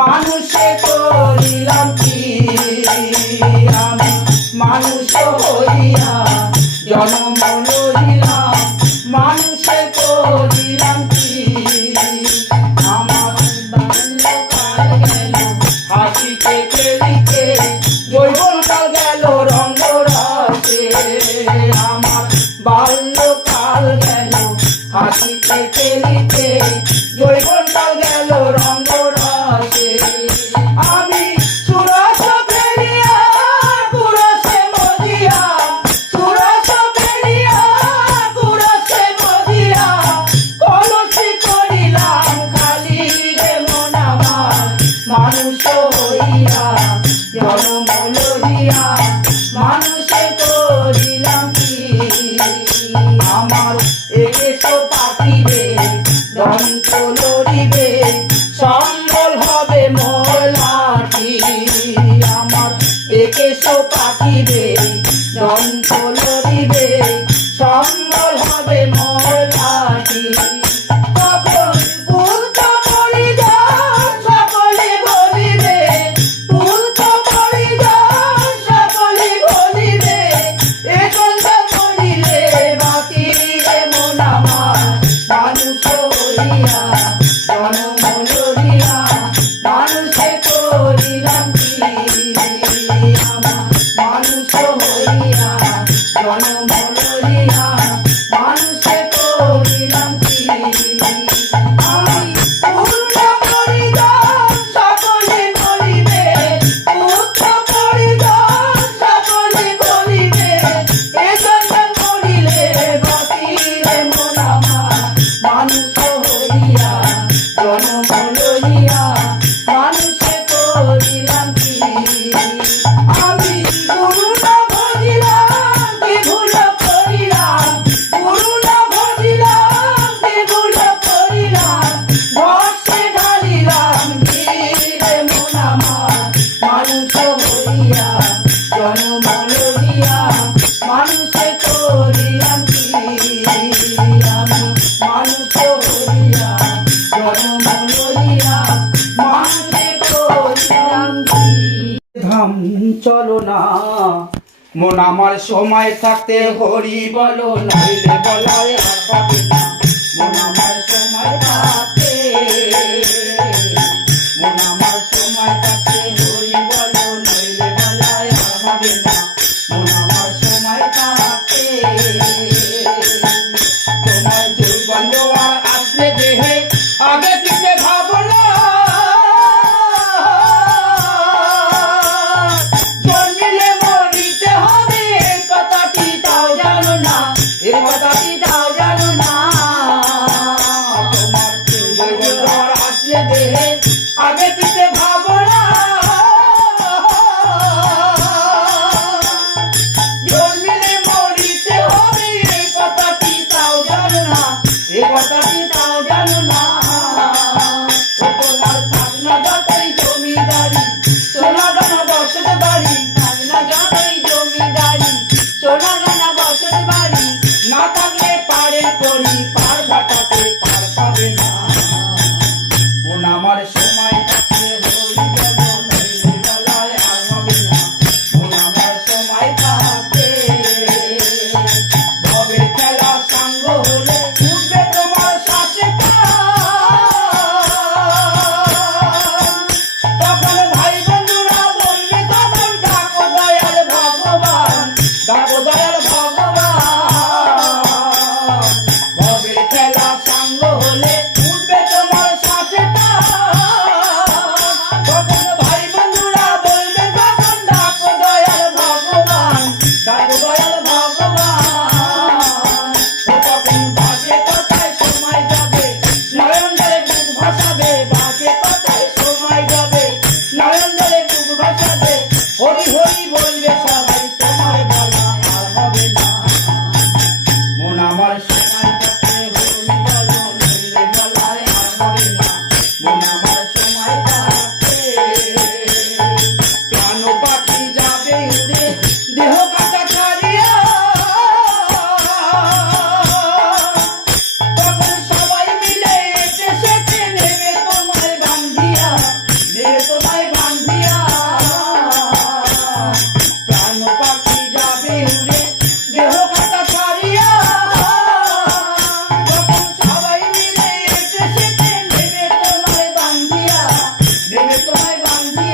মানুষে করিলাম কি আমি মানুষ হইয়া জন্ম লইলাম মানুষে করিলাম কি আমার বাল্যকাল গেল, হাসিতে খেলিতে জৈবকাল গেল রঙ্গ রাতে আমার বাল্যকাল গেল, হাসিতে খেলিতে যৌবনটাও গেল রঙ্গ রসে আমি সুরস ফেরিয়া কুরসে মজিয়া সুরস ফেরিয়া কুরসে মজিয়া কলসি করিলাম খালি রে মনাবার মানুষ হইয়া, জনম লইয়া, মানুষের তো পাখি মানুষ হইয়া জনম মন আমার সময় থাকতে হরি বলো নাইলে না। মন আমার সময় থাকতে, মন আমার সময় থাকতে হরি বলো নাইলে বলায় আর পাবে না। মন আমার সময় থাকতে। Russia. বান্ধে